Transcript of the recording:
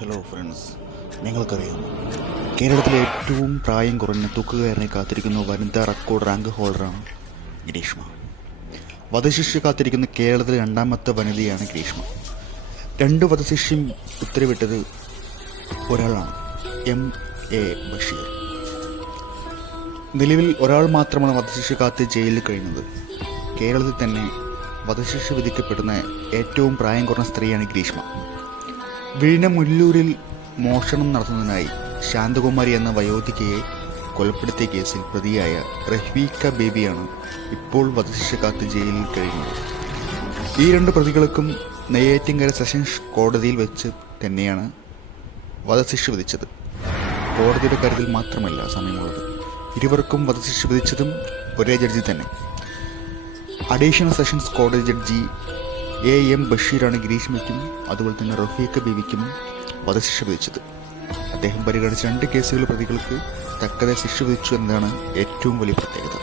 Hello friends നിങ്ങൾക്കറിയാമോ? കേരളത്തിലെ ഏറ്റവും പ്രായം കുറഞ്ഞ തൂക്കുകയറിനെ കാത്തിരിക്കുന്ന വനിതാ റെക്കോർഡ് റാങ്ക് ഹോൾഡറാണ് ഗ്രീഷ്മ. വധശിഷ്യ കാത്തിരിക്കുന്ന കേരളത്തിലെ രണ്ടാമത്തെ വനിതയാണ് ഗ്രീഷ്മ. രണ്ട് വധശിഷ്യം ഉത്തരവിട്ടത് ഒരാളാണ് എം. എ. ബഷീർ. നിലവിൽ ഒരാൾ മാത്രമാണ് വധശിക്ഷ കാത്ത് ജയിലിൽ കഴിയുന്നത്. കേരളത്തിൽ തന്നെ വധശിക്ഷ വിധിക്കപ്പെടുന്ന ഏറ്റവും പ്രായം കുറഞ്ഞ സ്ത്രീയാണ് ഗ്രീഷ്മ. വിഴിഞ്ഞ മുല്ലൂരിൽ മോഷണം നടത്തുന്നതിനായി ശാന്തകുമാരി എന്ന വയോധികയെ കൊലപ്പെടുത്തിയ കേസിൽ പ്രതിയായ റഹ്വീക്ക ബേബിയാണ് ഇപ്പോൾ വധശിക്ഷ കാത്ത് ജയിലിൽ കഴിയുന്നത്. ഈ രണ്ട് പ്രതികൾക്കും നെയ്യാറ്റിങ്കര സെഷൻസ് കോടതിയിൽ വെച്ച് തന്നെയാണ് വധശിക്ഷ വിധിച്ചത്. കോടതിയുടെ കരുതിൽ മാത്രമല്ല സമയമുള്ളത്. ഇരുവർക്കും വധശിക്ഷ വിധിച്ചതും ഒരേ ജഡ്ജി തന്നെ. അഡീഷണൽ സെഷൻസ് കോടതി ജഡ്ജി എ എം ബഷീറാണ് ഗ്രീഷ്മയ്ക്കും അതുപോലെ തന്നെ റഫീഖ് ബീവിക്കും വധശിക്ഷ വിധിച്ചത്. അദ്ദേഹം പരിഗണിച്ച രണ്ട് കേസുകളിൽ പ്രതികൾക്ക് തക്കതെ ശിക്ഷ വിധിച്ചു എന്നതാണ് ഏറ്റവും വലിയ പ്രത്യേകത.